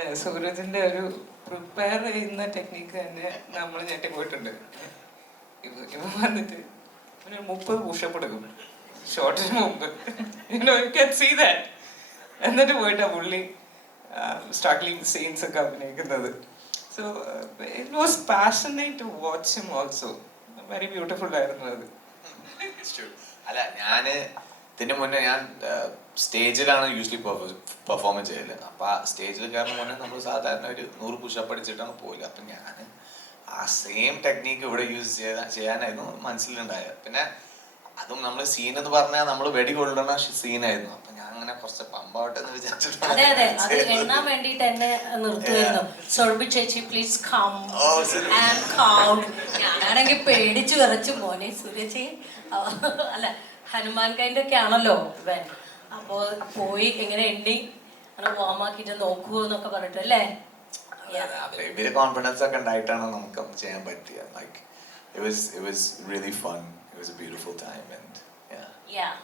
അതെ, സൂരജിന്റെ ഒരു പ്രിപ്പയർ ചെയ്യുന്ന ടെക്നിക്ക് തന്നെ നമ്മൾ ഞെട്ടിപ്പോയിട്ടുണ്ട്. ഇവ വന്നിട്ട് 30 പുഷപ്പ് എടുക്കും ഷോർട്ടിന് മുമ്പ്. എന്നിട്ട് പോയിട്ടാ പുള്ളി സ്ട്രഗ്ലിംഗ് സീൻസ് ഒക്കെ അഭിനയിക്കുന്നത്. So it was passionate to watch him also. Very beautiful ആയിരുന്നു അത്. അല്ല, ഞാന് ഇതിന്റെ മുന്നേ ഞാൻ സ്റ്റേജിലാണ് യൂഷ്വലി പെർഫോമൻസ് ചെയ്യല്. അപ്പൊ ആ സ്റ്റേജിൽ കയറുന്ന മുന്നേ നമ്മൾ സാധാരണ ഒരു 100 പുഷപ്പ് അടിച്ചിട്ടാണ് പോയില്ല. അപ്പൊ ഞാൻ ആ സെയിം ടെക്നീക്ക് ഇവിടെ യൂസ് ചെയ്യാനായിരുന്നു മനസ്സിലുണ്ടായത്. പിന്നെ അതും നമ്മൾ സീൻ എന്ന് പറഞ്ഞാൽ നമ്മൾ വെടി കൊള്ളുന്ന സീനായിരുന്നു. അപ്പൊ ഞാൻ അങ്ങനെ കുറച്ച് പമ്പാവട്ടെ എന്ന് വിചാരിച്ചിട്ട് ഞാനാണെങ്കിൽ പേടിച്ചു വിറച്ചു. മോനെ സുരജ് അല്ല ഹനുമാൻകൈൻ്റെ ഒക്കെ ആണല്ലോ ഇവൻ. അപ്പോ പോയി എങ്ങനെ എണ്ണി വാം ആക്കിട്ട് നോക്കൂ എന്നൊക്കെ പറഞ്ഞിട്ട് അല്ലേ. ഇവര് കോൺഫിഡൻസ് ഒക്കെ ഉണ്ടായിട്ടാണ് നമുക്ക് ചെയ്യാൻ പറ്റിയത്. Like it was really fun. It was a beautiful time and yeah.